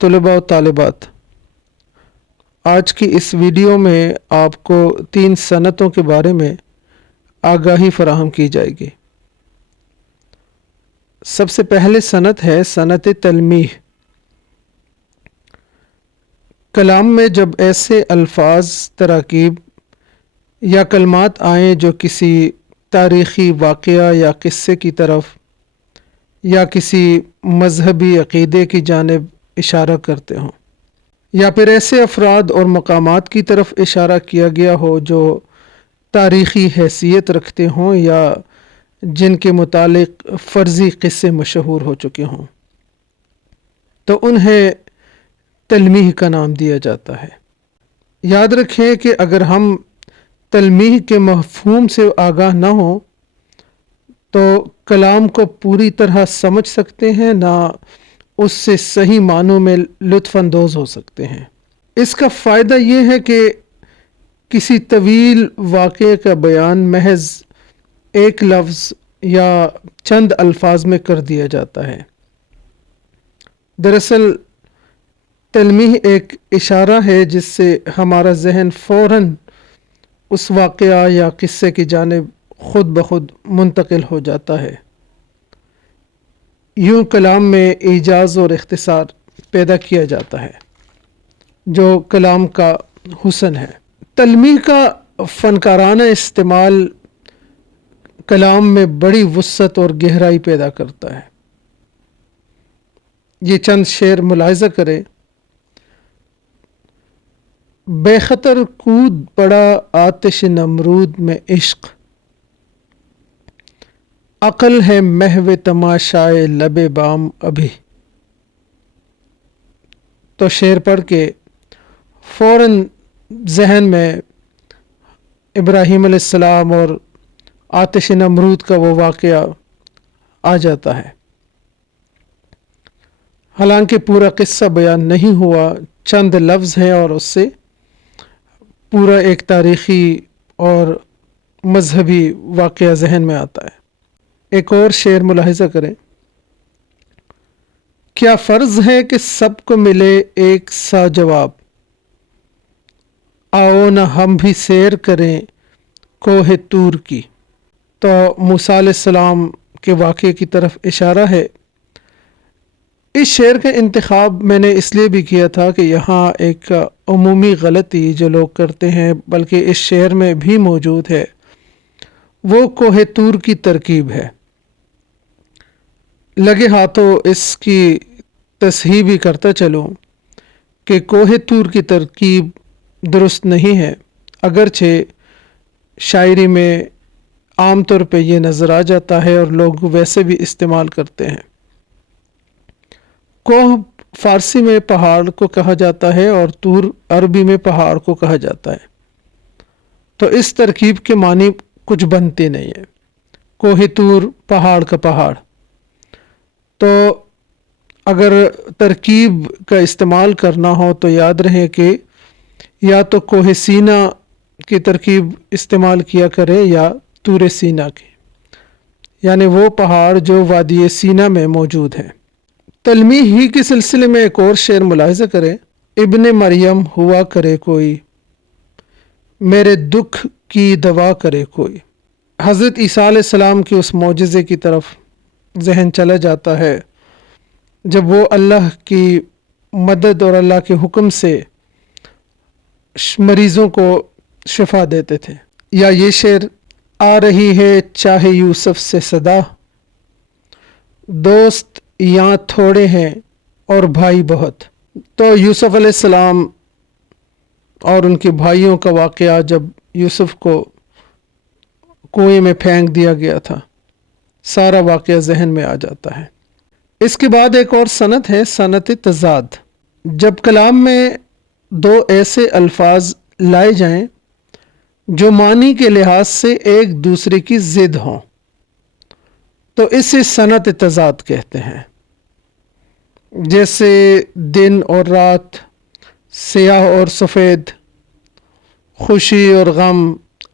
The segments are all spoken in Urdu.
طلباء و طالبات، آج کی اس ویڈیو میں آپ کو 3 صنعتوں کے بارے میں آگاہی فراہم کی جائے گی۔ سب سے پہلے صنعت ہے صنعت تلمیح۔ کلام میں جب ایسے الفاظ، تراکیب یا کلمات آئیں جو کسی تاریخی واقعہ یا قصے کی طرف یا کسی مذہبی عقیدے کی جانب اشارہ کرتے ہوں، یا پھر ایسے افراد اور مقامات کی طرف اشارہ کیا گیا ہو جو تاریخی حیثیت رکھتے ہوں یا جن کے متعلق فرضی قصے مشہور ہو چکے ہوں، تو انہیں تلمیح کا نام دیا جاتا ہے۔ یاد رکھیں کہ اگر ہم تلمیح کے مفہوم سے آگاہ نہ ہوں تو کلام کو پوری طرح سمجھ سکتے ہیں، نہ اس سے صحیح معنوں میں لطف اندوز ہو سکتے ہیں۔ اس کا فائدہ یہ ہے کہ کسی طویل واقعے کا بیان محض ایک لفظ یا چند الفاظ میں کر دیا جاتا ہے۔ دراصل تلمیح ایک اشارہ ہے جس سے ہمارا ذہن فوراً اس واقعہ یا قصے کی جانب خود بخود منتقل ہو جاتا ہے۔ یوں کلام میں ایجاز اور اختصار پیدا کیا جاتا ہے جو کلام کا حسن ہے۔ تلمیح کا فنکارانہ استعمال کلام میں بڑی وسعت اور گہرائی پیدا کرتا ہے۔ یہ چند شعر ملاحظہ کریں۔ بے خطر کود پڑا آتش نمرود میں عشق، عقل ہے محو تماشائے لب بام ابھی۔ تو شعر پڑھ کے فوراً ذہن میں ابراہیم علیہ السلام اور آتش نمرود کا وہ واقعہ آ جاتا ہے۔ حالانکہ پورا قصہ بیان نہیں ہوا، چند لفظ ہیں اور اس سے پورا ایک تاریخی اور مذہبی واقعہ ذہن میں آتا ہے۔ ایک اور شعر ملاحظہ کریں۔ کیا فرض ہے کہ سب کو ملے ایک سا جواب، آؤ نہ ہم بھی سیر کریں کوہ طور کی۔ تو موسیٰ علیہ السلام کے واقعے کی طرف اشارہ ہے۔ اس شعر کا انتخاب میں نے اس لیے بھی کیا تھا کہ یہاں ایک عمومی غلطی جو لوگ کرتے ہیں، بلکہ اس شعر میں بھی موجود ہے، وہ کوہ طور کی ترکیب ہے۔ لگے ہاتھوں اس کی تصحیح بھی کرتا چلوں کہ کوہ طور کی ترکیب درست نہیں ہے، اگرچہ شاعری میں عام طور پہ یہ نظر آ جاتا ہے اور لوگ ویسے بھی استعمال کرتے ہیں۔ کوہ فارسی میں پہاڑ کو کہا جاتا ہے اور طور عربی میں پہاڑ کو کہا جاتا ہے، تو اس ترکیب کے معنی کچھ بنتے نہیں ہے۔ کوہ طور پہاڑ کا پہاڑ، تو اگر ترکیب کا استعمال کرنا ہو تو یاد رہے کہ یا تو کوہ سینا کی ترکیب استعمال کیا کرے یا طور سینا کی، یعنی وہ پہاڑ جو وادی سینا میں موجود ہے۔ تلمیح ہی کے سلسلے میں ایک اور شعر ملاحظہ کریں۔ ابن مریم ہوا کرے کوئی، میرے دکھ کی دوا کرے کوئی۔ حضرت عیسیٰ علیہ السلام کی اس معجزے کی طرف ذہن چلا جاتا ہے جب وہ اللہ کی مدد اور اللہ کے حکم سے مریضوں کو شفا دیتے تھے۔ یا یہ شعر، آ رہی ہے چاہے یوسف سے صدا، دوست یہاں تھوڑے ہیں اور بھائی بہت۔ تو یوسف علیہ السلام اور ان کے بھائیوں کا واقعہ، جب یوسف کو کنویں میں پھینک دیا گیا تھا، سارا واقعہ ذہن میں آ جاتا ہے۔ اس کے بعد ایک اور صنعت ہے صنعت تضاد۔ جب کلام میں دو ایسے الفاظ لائے جائیں جو معنی کے لحاظ سے ایک دوسرے کی ضد ہوں تو اسے صنعت تضاد کہتے ہیں۔ جیسے دن اور رات، سیاہ اور سفید، خوشی اور غم،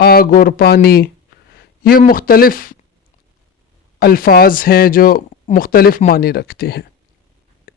آگ اور پانی، یہ مختلف الفاظ ہیں جو مختلف معنی رکھتے ہیں۔